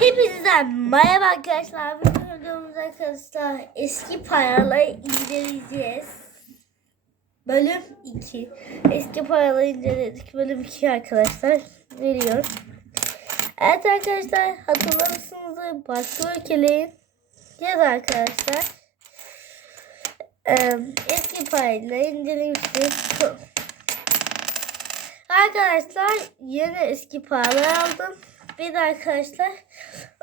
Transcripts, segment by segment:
Hepinizden merhaba arkadaşlar. Bu videomuz arkadaşlar eski paraları inceleyeceğiz. Bölüm 2. Eski paraları inceledik. Bölüm 2 arkadaşlar. Veriyor. Evet arkadaşlar hatırlamışsınızdır. Başka ülkelerin yaz arkadaşlar. Ee, eski paraları incelemiştik. Arkadaşlar yeni eski paralar aldım. Bir de arkadaşlar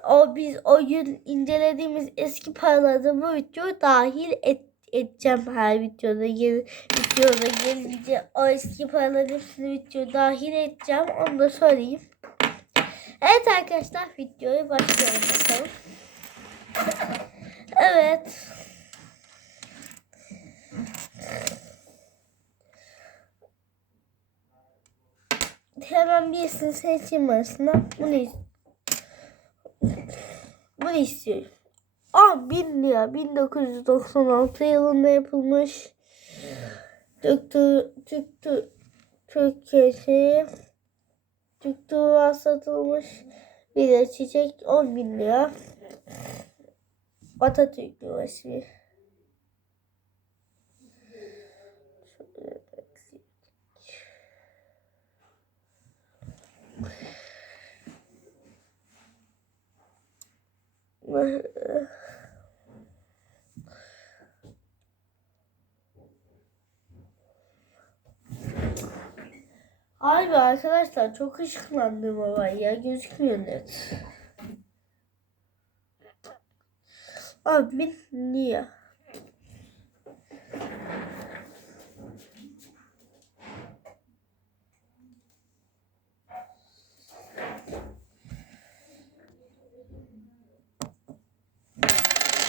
o biz o gün incelediğimiz eski paraları bu videoya dahil et, edeceğim her videoda yeni videoda gelince o eski paraların hepsini videoya dahil edeceğim onu da söyleyeyim. Evet arkadaşlar videoya başlayalım bakalım. Evet. Hemen birisini seçeyim arasından. Bunu Bunu istiyorum. Aa 1000 lira. 1996 yılında yapılmış. Doktor Türk Türkiye'si Türk satılmış. Bir de çiçek 10 bin lira. Atatürk resmi. Abi arkadaşlar çok ışıklandım ama ya gözükmüyor net. Abi niye?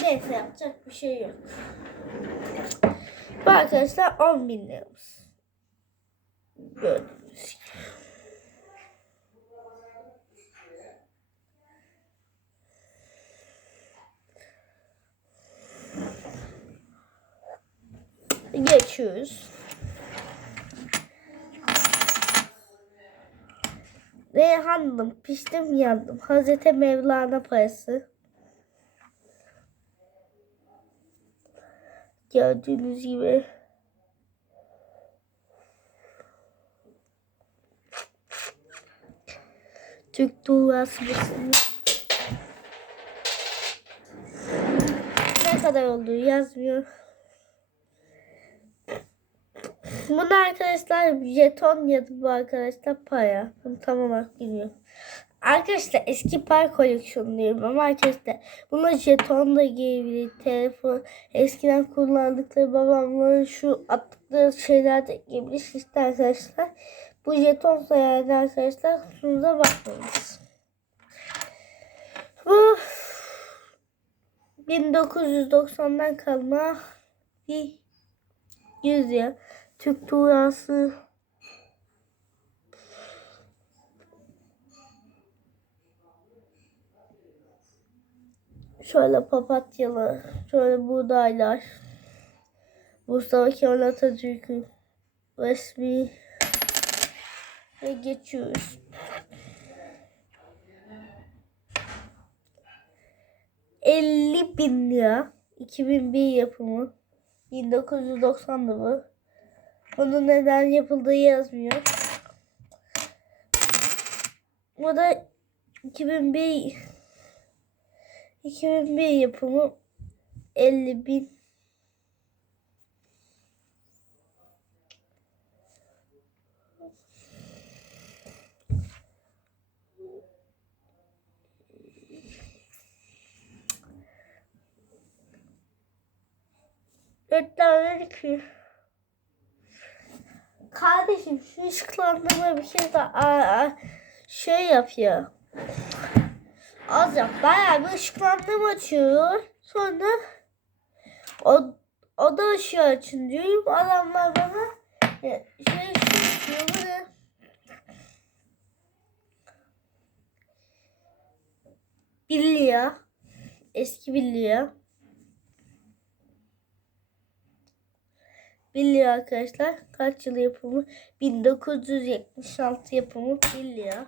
Neyse yapacak bir şey yok. Bu arkadaşlar 10 bin liramız. Gördüğünüz gibi. Geçiyoruz. Reyhanlım, piştim yandım. Hazreti Mevlana parası. Gördüğünüz gibi. Türk Tuğrası Ne kadar olduğu yazmıyor. Bunu arkadaşlar jeton ya da bu arkadaşlar para. Bunu tam olarak bilmiyorum. Arkadaşlar eski par koleksiyonu diyorum ama arkadaşlar buna jeton da girebilir. Telefon eskiden kullandıkları babamların şu attıkları şeyler de girebilir. İşte arkadaşlar bu jeton yani arkadaşlar kutunuza bakmanız. Bu 1990'dan kalma bir yüzüğü. Türk Tuğrası Şöyle papatyalı, şöyle buğdaylar. Mustafa Kemal Atatürk'ün resmi ve geçiyoruz. Elli bin lira. 2001 yapımı. 1990'dı bu. Onun neden yapıldığı yazmıyor. Bu da 2001 2001 yapımı 50 bin Dört tane ki. Kardeşim şu ışıklandırma bir şey aa, şey yap ya. Az yap. Bayağı bir ışıklandırma açıyor. Sonra o, o da ışığı açın diyorum. Adamlar bana şey şey diyor? Billiyor. Eski billiyor. Billiyor arkadaşlar. Kaç yıl yapımı? 1976 yapımı billiyor.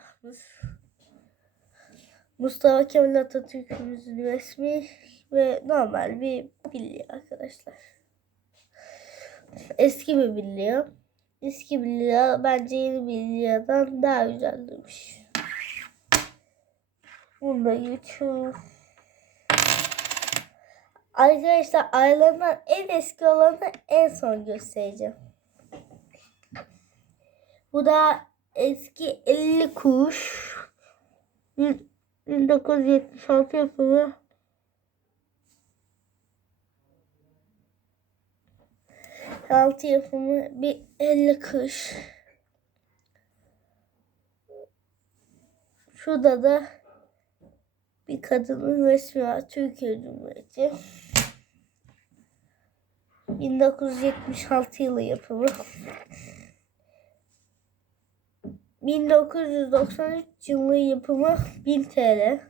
Mustafa Kemal Atatürk'ümüzün resmi ve normal bir bilye arkadaşlar. Eski bir bilye. Eski bilye bence yeni bilyeden daha güzel demiş. Bunu da geçiyoruz. Arkadaşlar aylarından en eski olanı en son göstereceğim. Bu da eski 50 kuruş. 1976 yapımı. Altı yapımı bir 50 kuruş. Şurada da bir kadının resmi var. Türkiye Cumhuriyeti. 1976 yılı yapımı. 1993 yılı yapımı 1000 TL.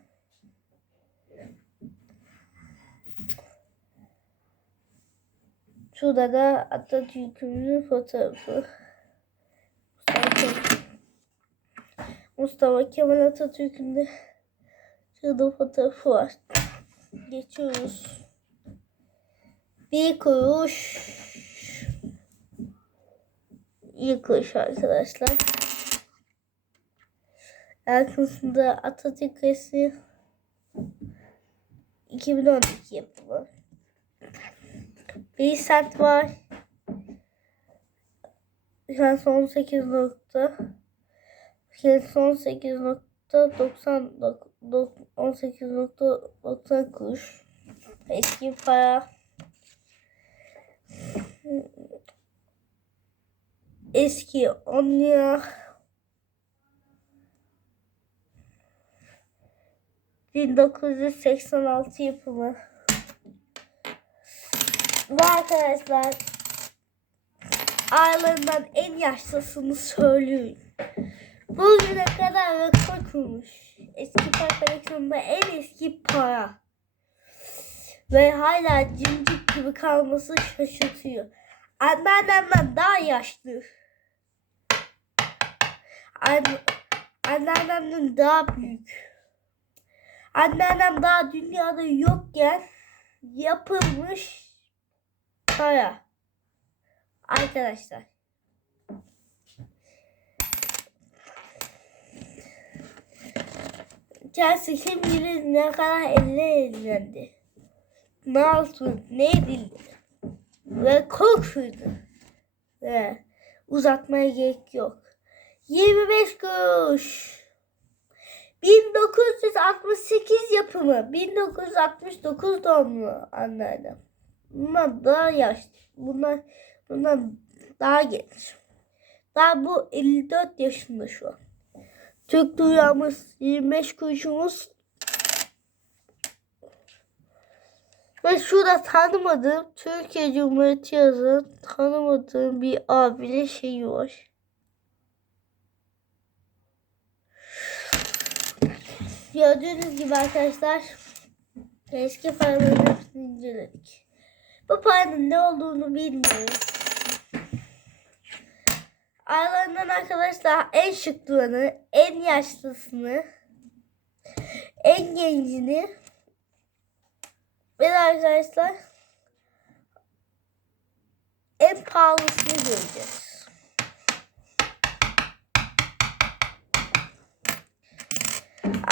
Şurada da Atatürk'ümüzün fotoğrafı. Mustafa Kemal, Atatürk'ün de şurada fotoğrafı var. Geçiyoruz. Bir kuruş. İyi kuruş arkadaşlar. Arkasında Atatürk resmi 2012 yapımı. Bir sent var. Son 18 nokta. Şimdi son 8 nokta 90 18 nokta 90 kuruş. Eski para. Eski 10 lira. 1986 yapımı. Ve arkadaşlar ailemden en yaşlısını söyleyeyim. Bugüne kadar rekor kurmuş. Eski para koleksiyonunda en eski para. Ve hala cimcik gibi kalması şaşırtıyor. Anneannemden daha yaşlı. Anne, anneannemden daha büyük. Anneannem daha dünyada yokken yapılmış para. Arkadaşlar. Kendisi kim bilir ne kadar elle. Ne oldu, ne edildi. Ve korkuydu. Ve uzatmaya gerek yok. 25 kuruş. 1968 yapımı. 1969 doğumlu anneannem. Bunlar daha yaşlı. Bunlar, bunlar daha genç. Daha bu 54 yaşında şu an. Türk dünyamız 25 kuruşumuz. Ve şurada tanımadığım Türkiye Cumhuriyeti yazan tanımadığım bir abinin şeyi var. Gördüğünüz gibi arkadaşlar eski paraların hepsini inceledik. Bu paranın ne olduğunu bilmiyoruz. Aralarından arkadaşlar en şıklığını, en yaşlısını, en gencini ve arkadaşlar en pahalısını göreceğiz.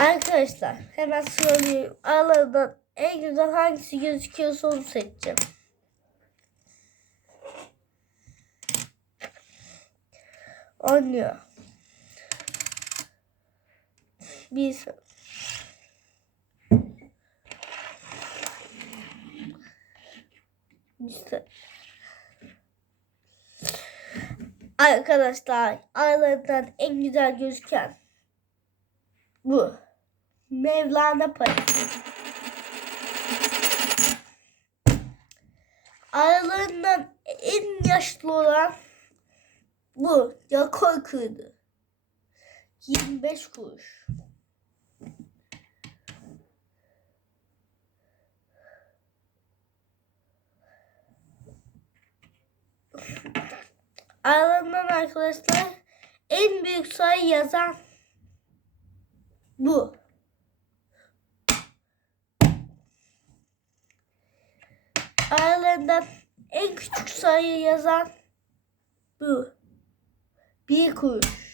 Arkadaşlar hemen söyleyeyim. Aralarından en güzel hangisi gözüküyorsa onu seçeceğim. Oynuyor. Bir İşte. Arkadaşlar aralarından en güzel gözüken bu. Mevlana parası. Aralarından en yaşlı olan bu. Yakor kırdı. 25 kuruş. Aralarından arkadaşlar en büyük sayı yazan bu. Aralarından en küçük sayı yazan bu. Bir kuruş.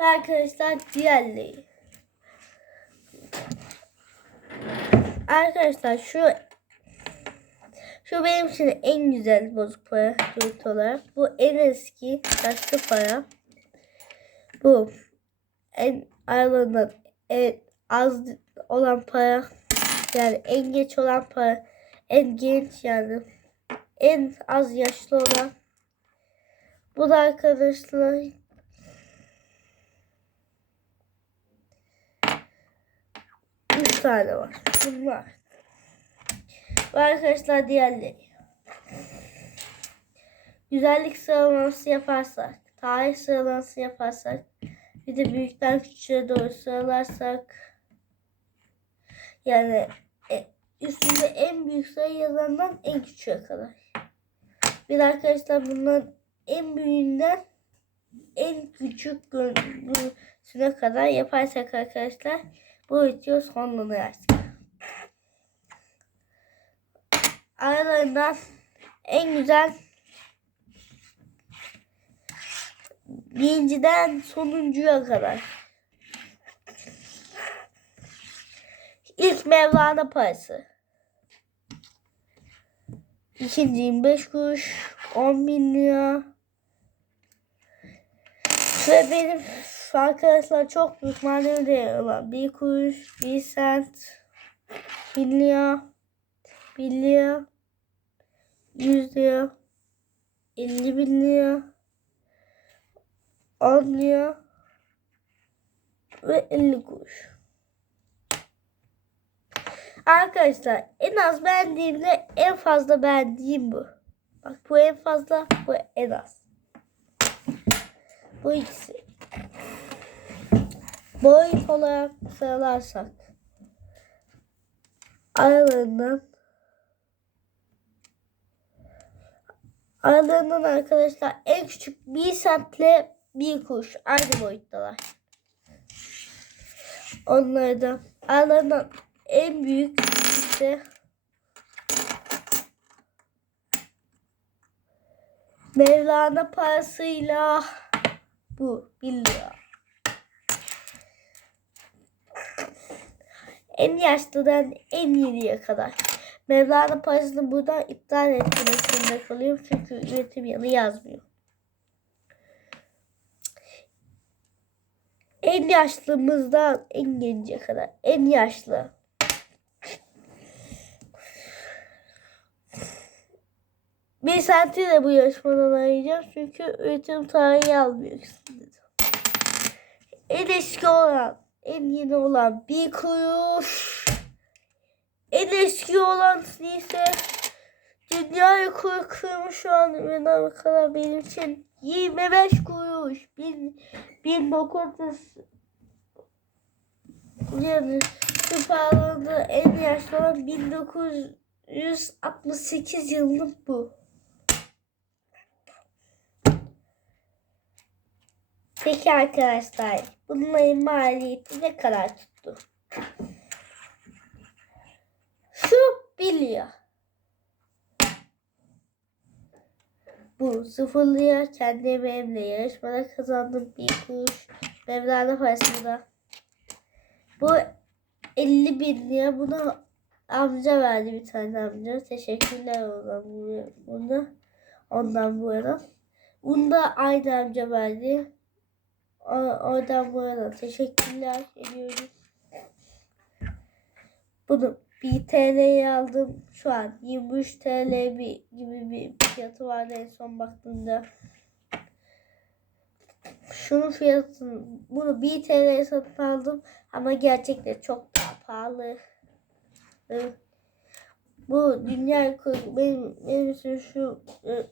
Ve arkadaşlar diğerleri. Arkadaşlar şu şu benim için en güzel bozuk para boyut olarak. Bu en eski yaşlı para. Bu en aralarından en az olan para yani en geç olan para en genç yani en az yaşlı olan bu da arkadaşlar üç tane var. Bunlar. Ve arkadaşlar diğerleri. Güzellik sıralaması yaparsak, tarih sıralaması yaparsak, bir de büyükten küçüğe doğru sıralarsak, yani e, üstünde en büyük sayı yazandan en küçüğe kadar. Bir arkadaşlar bunların en büyüğünden en küçük görüntüsüne kadar yaparsak arkadaşlar bu video sonlanır. Aralarından en güzel birinciden sonuncuya kadar. İlk Mevlana parası. İkinci 25 kuruş. 10 bin lira. Ve benim arkadaşlar çok büyük manevi değeri olan. Bir kuruş, bir sent, bir lira, bir lira, yüz lira, elli bin lira, on lira ve elli kuruş. Arkadaşlar en az beğendiğimde en fazla beğendiğim bu. Bak bu en fazla bu en az. Bu ikisi. Boyut olarak sıralarsak aralarından aralarından arkadaşlar en küçük bir sentle bir kuruş aynı boyuttalar. Onları da aralarından en büyük işte Mevlana parasıyla bu 1 lira. En yaşlıdan en yeniye kadar. Mevlana parasını buradan iptal etmek zorunda kalıyorum. Çünkü üretim yanı yazmıyor. En yaşlımızdan en gence kadar. En yaşlı. Bir saati de bu yarışmadan ayıracağım. Çünkü üretim tarihi almıyor. En eski olan, en yeni olan bir kuruş. En eski olan ise dünya rekoru kırmış şu an benim kadar benim için 25 kuruş. Bin, 1900 yani pahalılığı en yaşlı olan 1968 yıllık bu. Peki arkadaşlar bunların maliyeti ne kadar tuttu? Şu biliyor. Bu sıfırlıya kendi emeğimle yarışmada kazandım bir kuruş Mevlana parasında. Bu 50 bin lira buna amca verdi bir tane amca. Teşekkürler bu buna. Ondan bu yana. Bunu da aynı amca verdi. O, oradan bu yana teşekkürler ediyorum. Bunu 1 TL'ye aldım. Şu an 23 TL bir, gibi bir fiyatı vardı en son baktığımda. Şunun fiyatını bunu 1 TL'ye satın aldım ama gerçekten çok daha pahalı. Bu dünya benim, benim için şu e,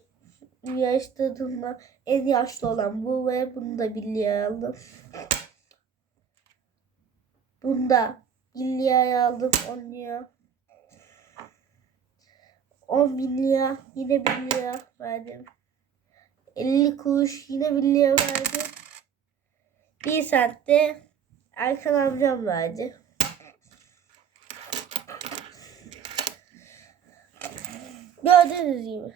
yarıştırdığımda en yaşlı olan bu ve bunu da birliğe aldım. Bunu birliğe aldım 10 lira. 10 bin yine 1 lira verdim. 50 kuruş yine 1 lira verdim. 1 saatte Erkan amcam verdi. Gördüğünüz gibi.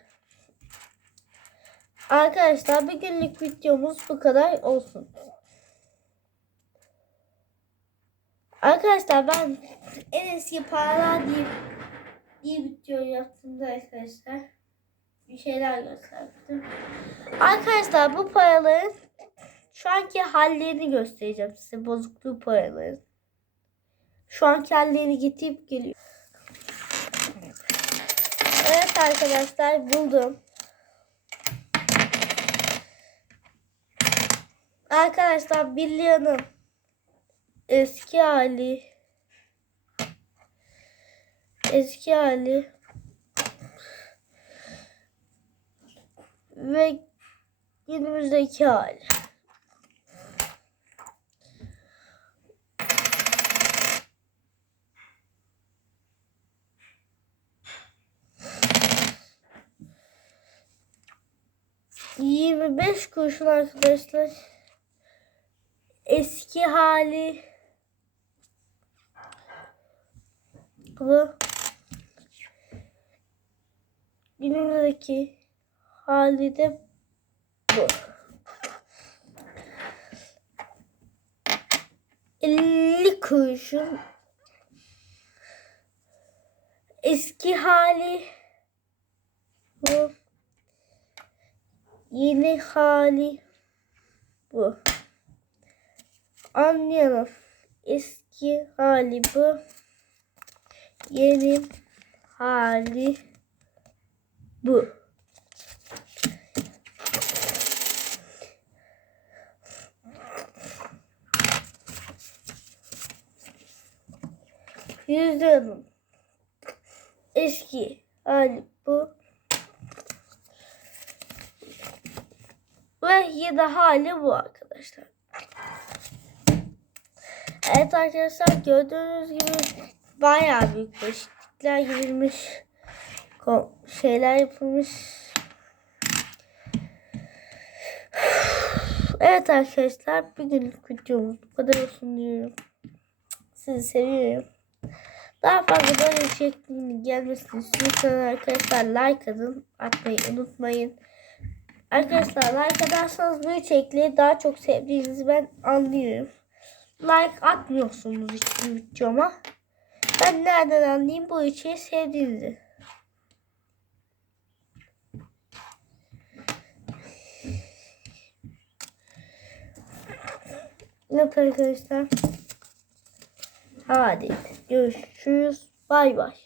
Arkadaşlar bir günlük videomuz bu kadar olsun. Arkadaşlar ben en eski paralar diye, diye video yaptığımda arkadaşlar bir şeyler gösterdim. Arkadaşlar bu paraların şu anki hallerini göstereceğim size bozukluğu paraların. Şu anki hallerini getirip geliyor. Evet arkadaşlar buldum. Arkadaşlar Bilya'nın eski hali. Eski hali. Ve günümüzdeki hali. Yirmi beş kuruşun arkadaşlar. Eski hali bu günümüzdeki hali de bu. 50 kuruşun eski hali bu. Yeni hali bu. Anlayalım. Eski hali bu. Yeni hali bu. Yüzdanın eski hali bu. Ve yeni hali bu arkadaşlar. Evet arkadaşlar gördüğünüz gibi bayağı büyük değişiklikler girilmiş. Şeyler yapılmış. Evet arkadaşlar bir günlük videomuz bu kadar olsun diyorum. Sizi seviyorum. Daha fazla böyle içeriklerin gelmesini istiyorsanız arkadaşlar like atın. Atmayı unutmayın. Arkadaşlar like atarsanız bu içerikleri daha çok sevdiğinizi ben anlıyorum. Like atmıyorsunuz hiçbir videoma. Ben nereden anlayayım bu içeriği sevdiğinizi? Evet arkadaşlar. Hadi görüşürüz. Bay bay.